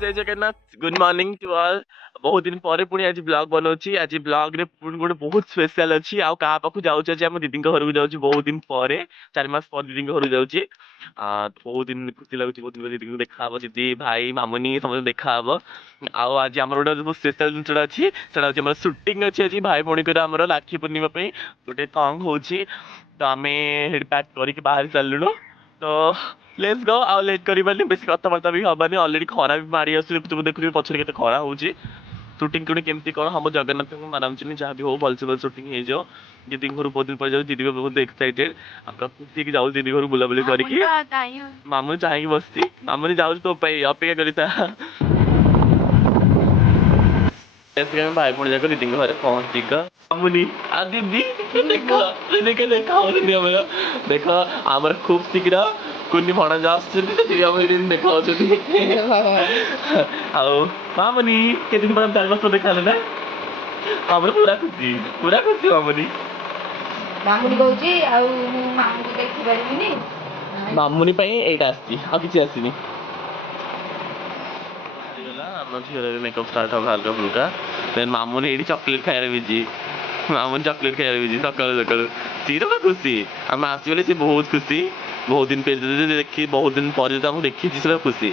जय Jagannath good morning to all बहुत दिन पर पुणी आज ब्लॉग बनाऊँ आज ब्लॉग रे पुणी गोटे बहुत स्पेशल अच्छी आउ क्या पाखु जाऊँ आज आम दीदी घर को जाऊँ बहुत दिन पर 4 मास पर दीदी घर जाऊँ बहुत दिन खुशी लगुच बहुत दिन दीदी को देखा दीदी भाई मामुनी समस्त देखा आउ आज आम गोटे स्पेशल जिनसा अच्छी से सुटिंग अच्छी आज भाई भौणी आम राखी पूर्णिमा गोटे सॉन्ग हो तो आम पैक करके बाहर चलुन तो लेट्स गो आउ लेट करबानी बेसी कथबार्ता भी हबानी ऑलरेडी खरा भी मारी आस तुम देखु पछरे केते खरा होउची शूटिंग टूटिंग केमती कौन हम जगन्नाथ को माराम चुनी जहाँ भी हो भलसे भल शूटिंग हो जाओ दीदी घर बहुत दिन पर जाओ दीदी बहुत एक्साइटेड खुशी जाऊ दीदी घर बुलाबुली करके मामूनी चाहेंगे बसती मामूनी जाऊ तो अपेक्षा करता भाई पुणी जाकर दीदी घरे पहुंचिक मामूनी आ दीदी देखो देखो देखा देख आमर खूब शीघ्र कुनी भणजा देखा मामूनी के दिन पर 4 मास देखा ना ଆମର ପୁରା ଖୁସି ମାମୁନି ମାମୁନି କହୁଛି ଆଉ ମୁଁ ମାମୁନି ଦେଖି ପାରିବିନି ମାମୁନି ପାଇଁ ଏଇଟା ଆସିଛି ଆଉ କିଛି ଆସିନି ଆମ ଝିଅର ମେକଅପ୍ ଷ୍ଟାର୍ଟ ହବ ହାଲକା ଫୁଲକା ଦେନ୍ ମାମୁନି ଏଇଠି ଚକୋଲେଟ୍ ଖାଇବାରେ ବିଜି ମାମୁନି ଚକୋଲେଟ୍ ଖାଇବାରେ ବିଜି ସକାଳୁ ସକାଳୁ ସିଏ ତ ଖୁସି ଆମେ ଆସିଗଲେ ସେ ବହୁତ ଖୁସି ବହୁତ ଦିନ ଦେଖି ବହୁତ ଦିନ ପରେ ଯଦି ଆମକୁ ଦେଖିଛି ସେଟା ଖୁସି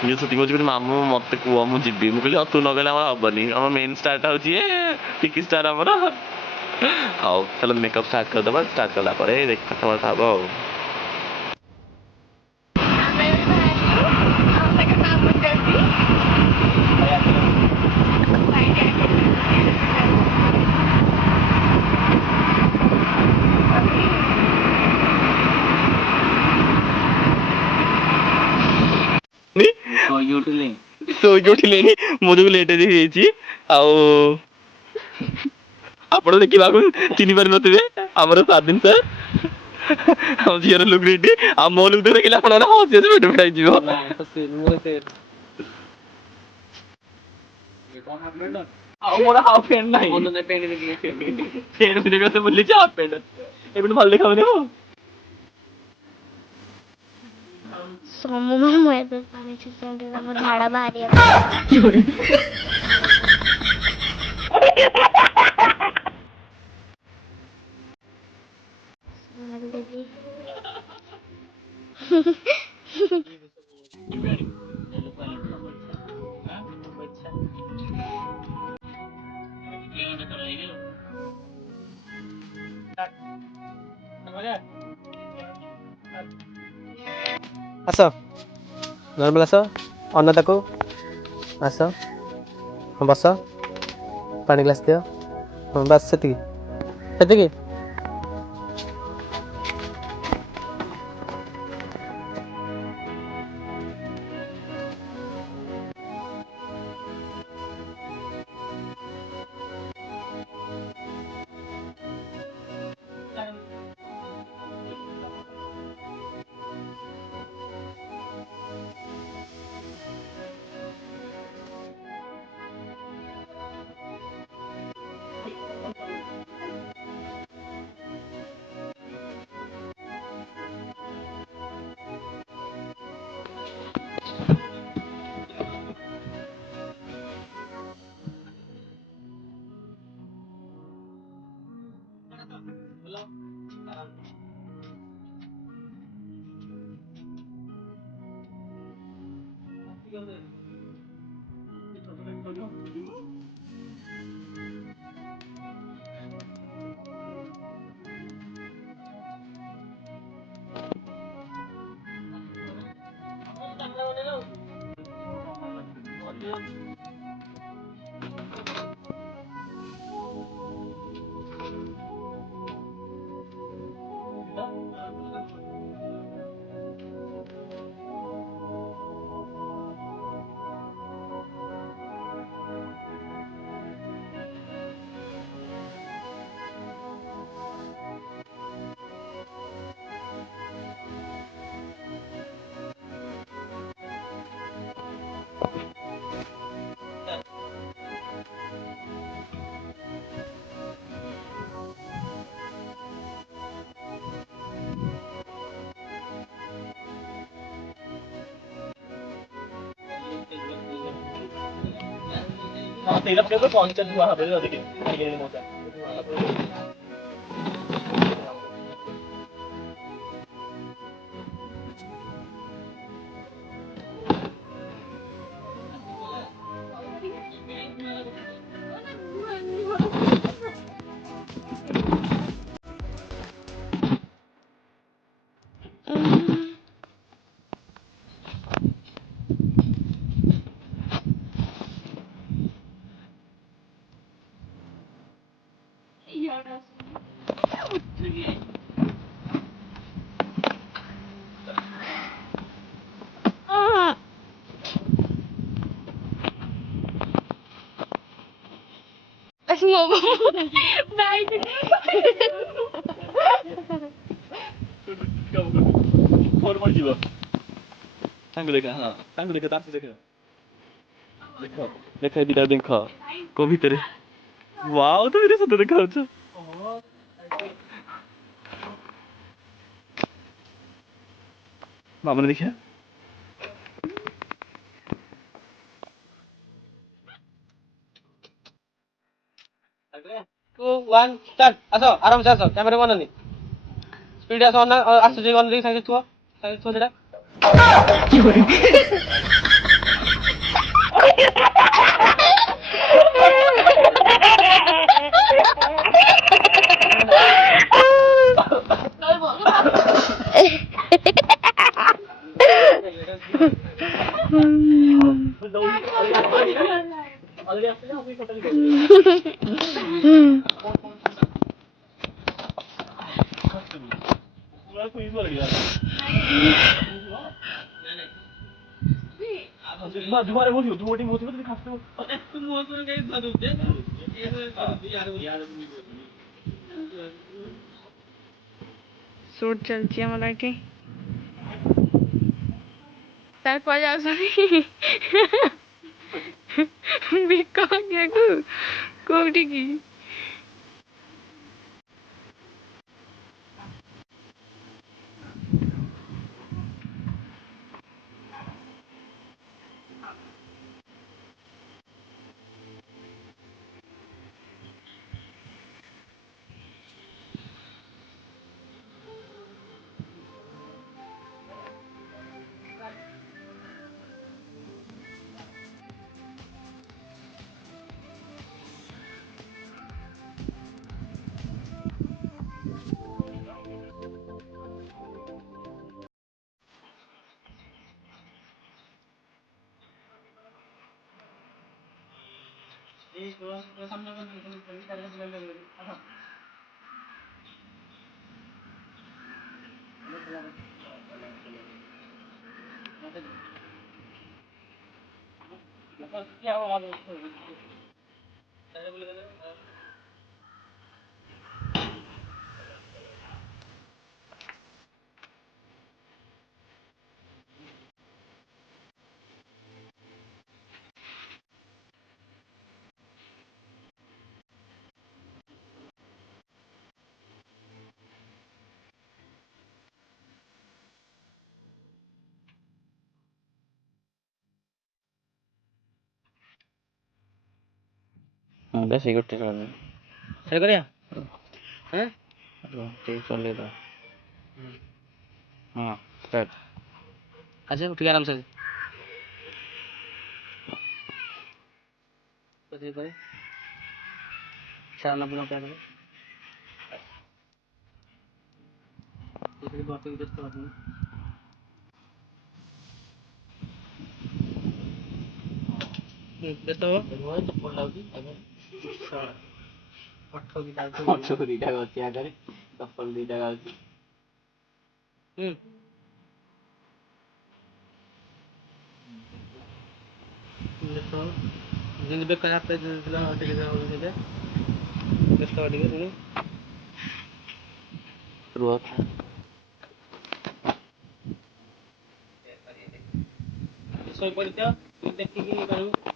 ये सुटिंग होची मामू मत कुह मु जीवी मुझे कहली तू नगले हेनी आम मेन स्टार्ट हूँ टिकी स्टार आमर आउ चलो मेकअप स्टार्ट करदे स्टार्ट कला देख कथबार्ता हम आउ ଶୋଇକି ମୋ ଯୋଗୁ ଲେଟ୍ ହେଇଯାଇଛି ଆଉ ଆପଣ ଦେଖିବାକୁ ଚିହ୍ନି ପାରିନଥିବେ ଆମର ସ୍ୱାଧୀନ ସାର୍ ଆମ ଝିଅର ଲୁକ୍ ରେଡି ଆଉ ମୋ ଲୁକ୍ ଦେଖିଲେ ଆପଣ ହସି ହସି ପେଟ ଫିଟା ହେଇଯିବ ଆଉ ମୋର ହାଫ୍ ପ୍ୟାଣ୍ଟ ନାହିଁ ପ୍ୟାଣ୍ଟ ବୁଲିଛି ହାଫ୍ ପ୍ୟାଣ୍ଟ ଏପଟେ ଭଲ ଦେଖାଉନି ଆଉ ସମୁଦ୍ର ମୁଁ ଏବେ ପାଣି ଛିଞ୍ଚନ୍ତି ତମ ଝାଡା ବାହାରିବା आस नर्मल आस अन्नता को आस हाँ बस पानी ग्लास दियो हाँ बस से ସେଇଟା ପକେଇବ କଞ୍ଚା ଧୁଆ ହବ ଟିକେ ଟିକେ ମଜା ଫୋନ ପଡ଼ିଯିବ ତାଙ୍କୁ ଦେଖା ହଁ ତାଙ୍କୁ ଦେଖ ତାଙ୍କୁ ଦେଖ ଦେଖ ଦେଖ ଦିଟା ଦେଖ କୋ ଭିତରେ ୱାଓ ତ ଏଇଟା ସତ ଦେଖାଯାଉଛ ମାମୁନି ଦେଖିଆ Two, one, start. ଆସ ଆରାମସେ ଆସ କ୍ୟାମେରା ବନାନି ସ୍ପିଡ୍ ଆସ ଅନା ଆସୁଛି ଗନ ଦେଇକି ସାଙ୍ଗେ ଥୁଅ ସେଟା ଧୁଆରେ ବସିବ ଧୁଆଟି ବସିବ ଯଦି ଖାସ ସୁଟ୍ ଚାଲିଛି ଆମର ଏଠି ତାର କୁଆ ଯାଉଛନ୍ତି ଭିକ ମାଗିବାକୁ କୋଉଠିକି ବେଶୀ ଗୋଟେ ସେଟା କରିବା ହଁ ଟିକେ ଚଲେଇଦବା ହଁ ଆଚ୍ଛା ଉଠିକି ଆରାମସେ ପରେ ସାରା ନବୁ କ୍ୟାମେରା ବ୍ୟସ୍ତ ପଛକୁ ଦିଟା ଅଛି ଆଗରେ ଚପଲ ଦିଟା ଅଛି ଯେମିତି ବେକାର ହାତ ଦେଇଥିଲା ଟିକେ ସେଇଟା ବ୍ୟସ୍ତ ଟିକେ ଶୁଣି ରୁହ ଶୋଇପଡ଼ିଥିବ ଦେଖିକି ଇଏ କରିବୁ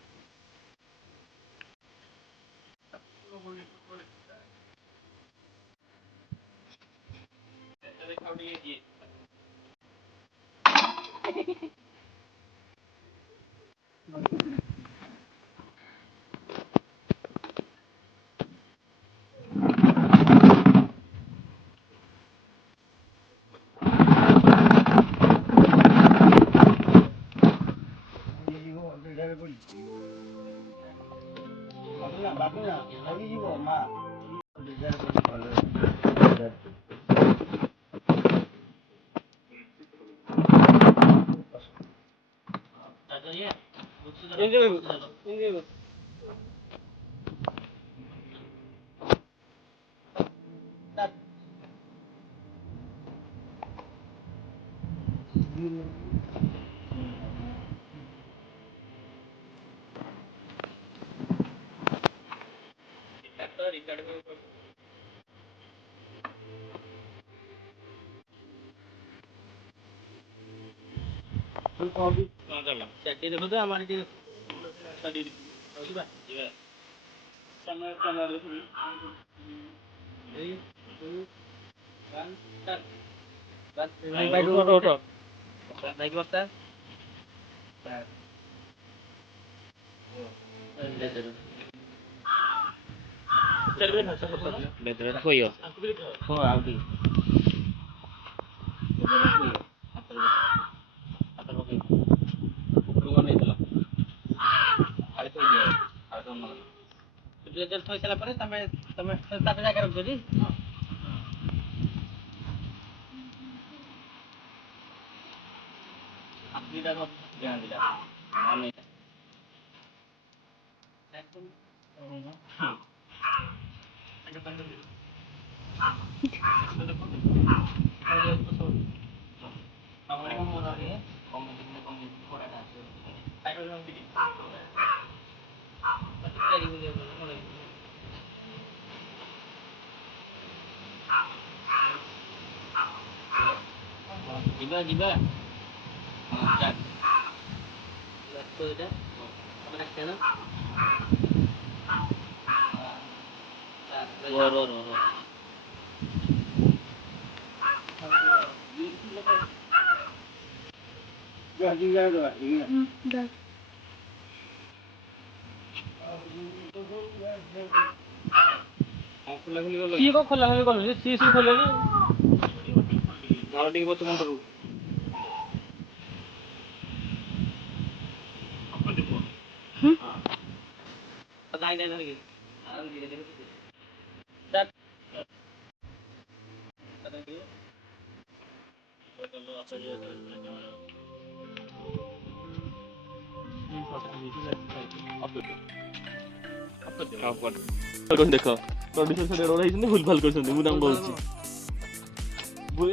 ଦେଖ ପ୍ରଡ୍ୟୁସର ସହିତ ରୋଲ ହେଇଛନ୍ତି ଭୁଲ ଭାଲ କରିଛନ୍ତି ମୁଁ ତାଙ୍କୁ କହୁଛି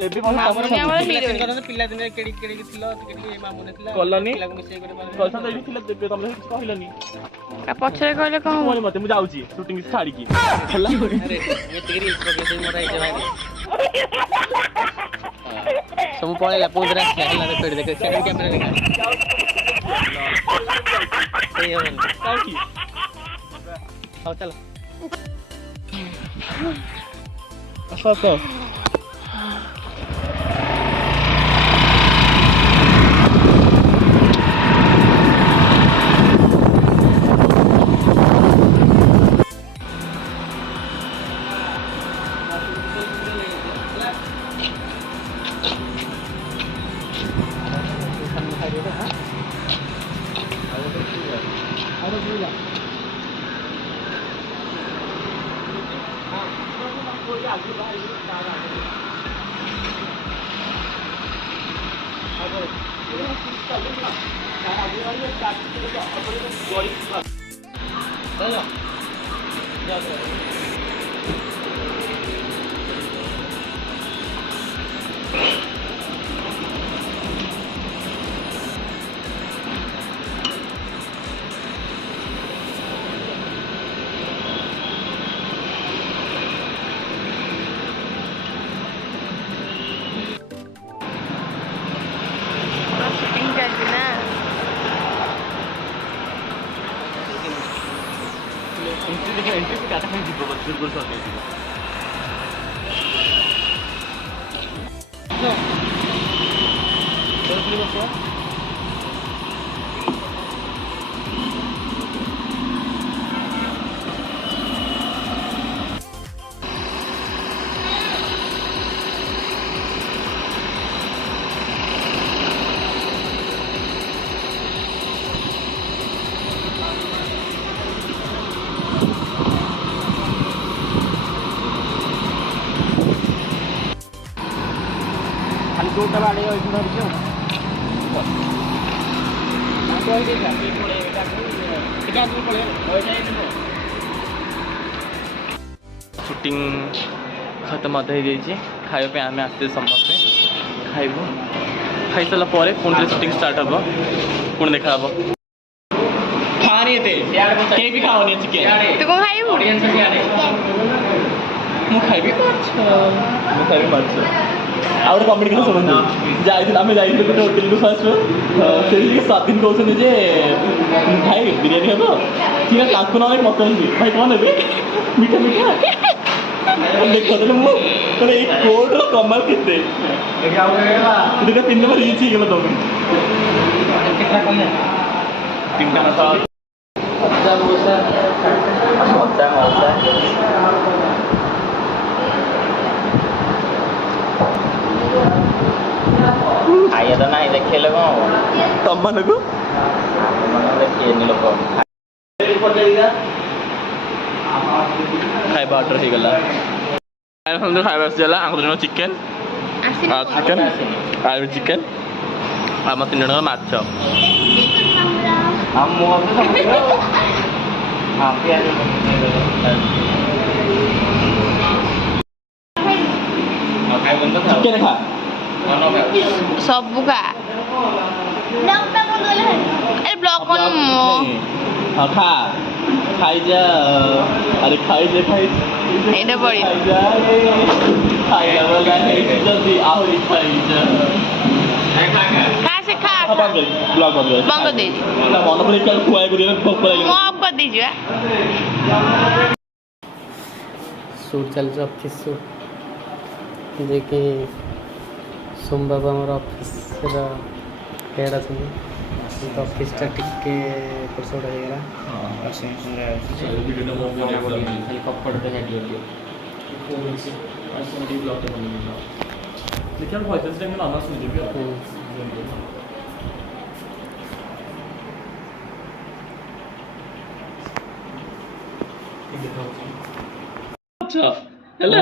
ଏବେ ପିଲାଦିନେ କେଡି କେଡି ଥିଲ ମାମୁନେ ଥିଲା କଲନି ପିଲାକୁ ମିଶେଇ କରି କଥା ତ ଏଇଠି ଥିଲା ତମେ କିଛି କହିଲନି ପଛରେ କହିଲେ କଣ କୁହନି ମତେ ମୁଁ ଯାଉଛି ସୁଟିଂ ଛାଡିକି ହେଲା ସବୁ ପଳେଇଲା ପୁଣି ହେଲା ଦେଖ କ୍ୟାମେରା ଦେଖା ହଉ ଚାଲ ଆସ ଖାଲି ଯୋଉଟା ବାଡେଇ ଧରିଛ ସୁଟିଂ ଖତମ ଅଧା ହେଇଯାଇଛି ଖାଇବା ପାଇଁ ଆମେ ଆସିଛେ ସମସ୍ତେ ଖାଇବୁ ଖାଇସାରିଲା ପରେ ପୁଣି ଥରେ ସୁଟିଂ ଷ୍ଟାର୍ଟ ହେବ ପୁଣି ଦେଖା ହେବ ଖାଆନି ଏତେ କେହି ବି ଖାଅନି ଚିକେନ ତୁ କଣ ଖାଇବୁ? ମୁଁ ଖାଇବି ମାଛ ଆଉ ଗୋଟେ କମେଡି କଥା ଶୁଣନ୍ତୁ ଆମେ ଯାଇଥିଲୁ ଗୋଟେ ହୋଟେଲକୁ ଫାଷ୍ଟ ସେଠି ଟିକେ ସ୍ୱାଧୀନ କହୁଛନ୍ତି ଯେ ଭାଇ ବିରିୟାନୀ ହେବ ସିଏ ତାଙ୍କୁ ନ ନେଇ ମତେ ଭାଇ କ'ଣ ନେବେ ମିଠା ମିଠା ଦେଖୁଥିଲେ ମୁଁ କହିଲେ ଏଇ କୋର୍ଟର କମାଲ କେତେ ଦୁଇଟା 3 ନମ୍ବର ରିଚ୍ ହେଇଗଲା ତମେ ତିନିଟା ମାସ ଖାଇବା ତ ନାହିଁ ଦେଖେଇଲେ କ'ଣ ହବ ତମମାନଙ୍କୁ ଦେଖିବେନି ଲୋକ ଖାଇବା ଅର୍ଡ଼ର ହେଇଗଲା ଖାଇବା ଆସିଗଲା ଆମ 2 ଜଣ ଚିକେନ ଆଉ ଚିକେନ ଆଉ ଚିକେନ ଆଉ ଆମ 3 ଜଣଙ୍କର ମାଛ ଆଉ ମୁଁ ପିଆଜ ଚିକେନ ଖା ସବୁ ଖା ଏ ବ୍ଲଗ କଣ ହଁ ଖା ଖାଇଯା ଆରେ ଖାଇଯା ଏଇଟା ପଡି ଖାଇବା ବାଲା ହେଇଛି ଯଦି ଆହୁରି ଖାଇଯା ଖା ସେ ଖା ବନ୍ଦ କରି ବ୍ଲଗ ବନ୍ଦ କରି ବନ୍ଦ କରିଦେଇଛି ତା ମନ ପଡି ଚାଲ ଖୁଆଇ କରିବା ଭୋକ ମୁଁ ଲାଗିଲା ଅଫ୍ କରିଦେଇଛି ବା ସୁଟ୍ ଚାଲିଛି ଅଫିସ୍ ସୁଟ୍ ଯିଏକି ସୋମ ବାବୁ ଆମର ଅଫିସର ହେଡ଼୍ ଅଛନ୍ତି ତ ଅଫିସଟା ଟିକେ ଏପଟ ସେପଟ ହେଇଗଲା ହେଲା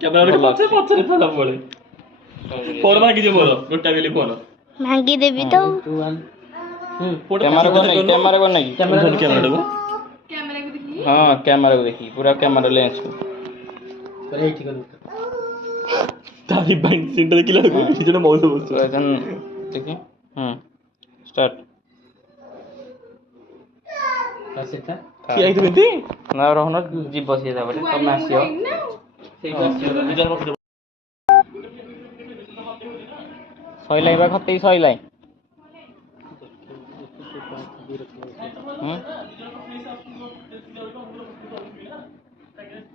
କ୍ୟାମେରା ପଛରେ ଥିଲା ପଳେ ଫୋନ ମାଗିଯିବ ମୋର ଗୋଟା ବେଲି ଫୋନ ଭାଙ୍ଗିଦେବି ତ କ୍ୟାମେରା କଣ ନାଇଁ କ୍ୟାମେରାଟାକୁ ହଁ କ୍ୟାମେରାକୁ ଦେଖି ପୁରା କ୍ୟାମେରା ଲେନ୍ସକୁ ଏଇଠି କର ତାରି ବାଇଣ୍ଡ ସିନଟା ଦେଖିଲା ବେଳକୁ ଦି ଜଣ ମଉଜ ବସୁଛ ଦେଖି ଷ୍ଟାର୍ଟ ସେଟା କିଏ ଆଇଥିବ ଏମିତି ନା ରହୁନ ଯିବ ସିଏ ତାପରେ ତମେ ଆସିବ ସଇଲାଇ ବା ଖତେଇ ସଇଲାଇ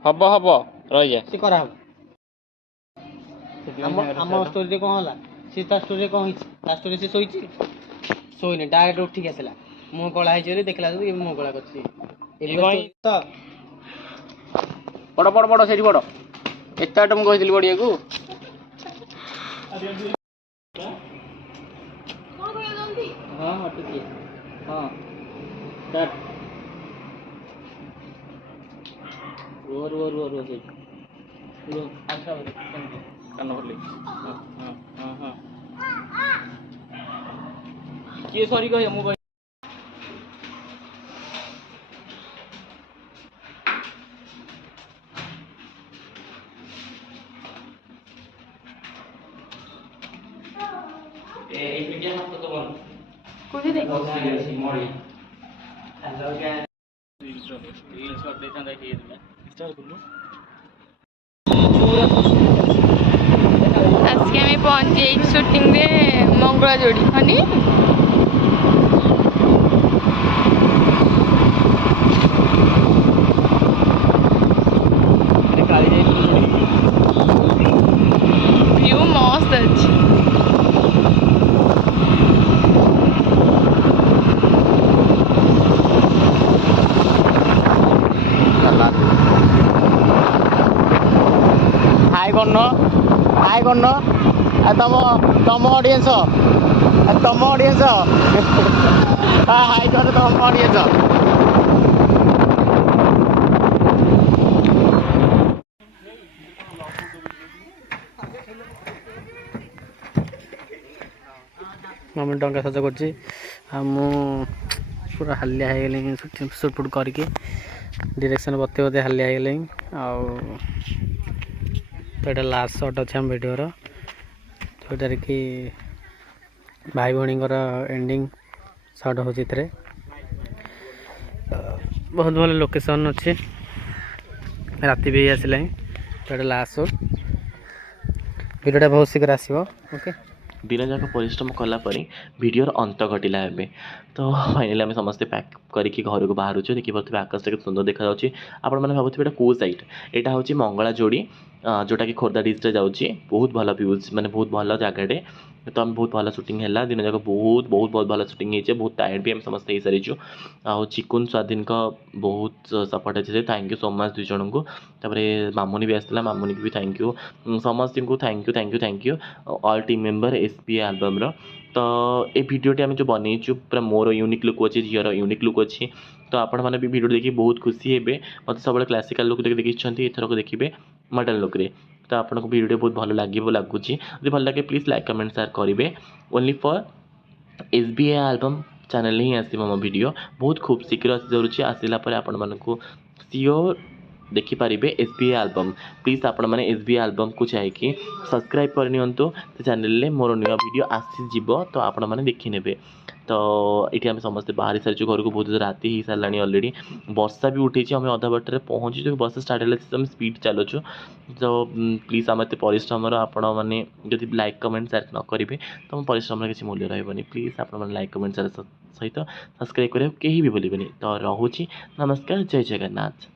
ହବ ରହିଯା ସେ କରାହବ ଆମ ଷ୍ଟୋରିରେ କ'ଣ ହେଲା ସେ ତା ଷ୍ଟୋରିରେ କ'ଣ ହେଇଛି ତା ଷ୍ଟୋରି ସେ ଶୋଇନି ଡାଇରେକ୍ଟ ଉଠିକି ଆସିଲା ମୁହଁ କଳା ହେଇଛି ବୋଲି ଦେଖିଲା ବେଳକୁ ମୁହଁ କଳା କରିଛି ତ ପଡ଼ ସେଇଠି ପଡ଼ ଏତେ ବାଟ ମୁଁ କହିଥିଲି ପଡ଼ିବାକୁ ହଁ ଟିକେ ହଁ ଷ୍ଟାର୍ଟ ରୁହ ସେଇଠି କାନ ଭଲି ହଁ କିଏ ସରି କହିବ ମୁଁ আজকে আমি পৌঁছে এই শুটিং রে মঙ্গলা জোড়ি হনি ভিউ মস্ত আছে ହାଇ କରୁନ ତମ ଅଡିଏନ୍ସ ହାଇ କର ତମ ଅଡିଏନ୍ସ ଆମେ ଡଙ୍ଗା ସଜ କରୁଛି ଆଉ ମୁଁ ପୁରା ହାଲିଆ ହେଇଗଲିଣି ସୁଟ୍ କରିକି ଡିରେକ୍ସନ୍ ବତେ ବତେ ହାଲିଆ ହେଇଗଲିଣି। ଆଉ ତ ଏଇଟା ଲାଷ୍ଟ ସଟ୍ ଅଛି ଆମ ଭିଡ଼ିଓର, ଯେଉଁଟାରେ କି ଭାଇ ଭଉଣୀଙ୍କର ଏଣ୍ଡିଙ୍ଗ ସଟ୍ ହେଉଛି ଏଥିରେ। ବହୁତ ଭଲ ଲୋକେସନ୍ ଅଛି, ରାତି ବି ଆସିଲାଣି। ତ ଏଇଟା ଲାଷ୍ଟ ସଟ୍, ଭିଡ଼ିଓଟା ବହୁତ ଶୀଘ୍ର ଆସିବ। ଓକେ, दिन जाक परिश्रम कला भिडियोर अंत घटिला एबे। तो फाइनाली आम समस्ते पैक करके घर को बाहर देखिए आकाश टा सुंदर देखा आपण मैंने भावुथिबे एटा को साइट, एटा हूँ मंगला जोड़ी जोटा कि खोर्धा डिस्ट्रिक्ट जाऊँगी। बहुत भल व्यूज माने बहुत भल जगह। तो आम बहुत भल सुटिंग है, दिन जाक बहुत बहुत बहुत भल सुटिंग होती है। बहुत टायर्ड भी आम समस्त हो सारीचु। आ चिकुन स्वाधीन का बहुत सपोर्ट अच्छे, थैंक यू सो मच दुई जन को। मामुनी भी आसला, मामुनी भी थैंक यू, समस्त को thank you thank you thank you all team member SPA album रो। तो ये वीडियोटी आम जो बनईचु पूरा मोर यूनिक लुक अच्छे, झीर यूनिक लुक अच्छी। तो आपण मैंने भी वीडियो देखिए बहुत खुशी हे। मत सब क्लासिकल लुक देखिए, एथरक देखिए मॉडर्न लुक रे। तो आपको वीडियो बहुत भल लगे लगुच, जो भल लगे प्लीज लाइक कमेंट शेयर करेंगे। Only for SBA album channel ही आसो मो वीडियो, बहुत खूब शीघ्र आसी जाऊँगी। आसला आपण मानक सियोर देखिपारे एसबीए एल्बम। प्लीज आपण मैंने एसबीए एल्बम को चाहिए सब्सक्राइब करनी तो चैनल मोर नुआ वीडियो आसीज। तो आपण मैंने देखने। तो ये आम समस्ते बाहर सारी घर को, बहुत राति हो सारा अलरेडी। वर्षा भी उठे, आम अधा बाटर पहुँची, जो वर्षा स्टार्ट है स्पीड चलुचु। तो प्लीज आम एत परिश्रम आपण मैंने जब लाइक कमेंट शेयर न करेंगे तो परिश्रम किसी मूल्य रही। प्लीज आप लाइक कमेंट शेयर सहित सब्सक्राइब करें कहीं भी भूलें। तो रोचे, नमस्कार, जय जगन्नाथ।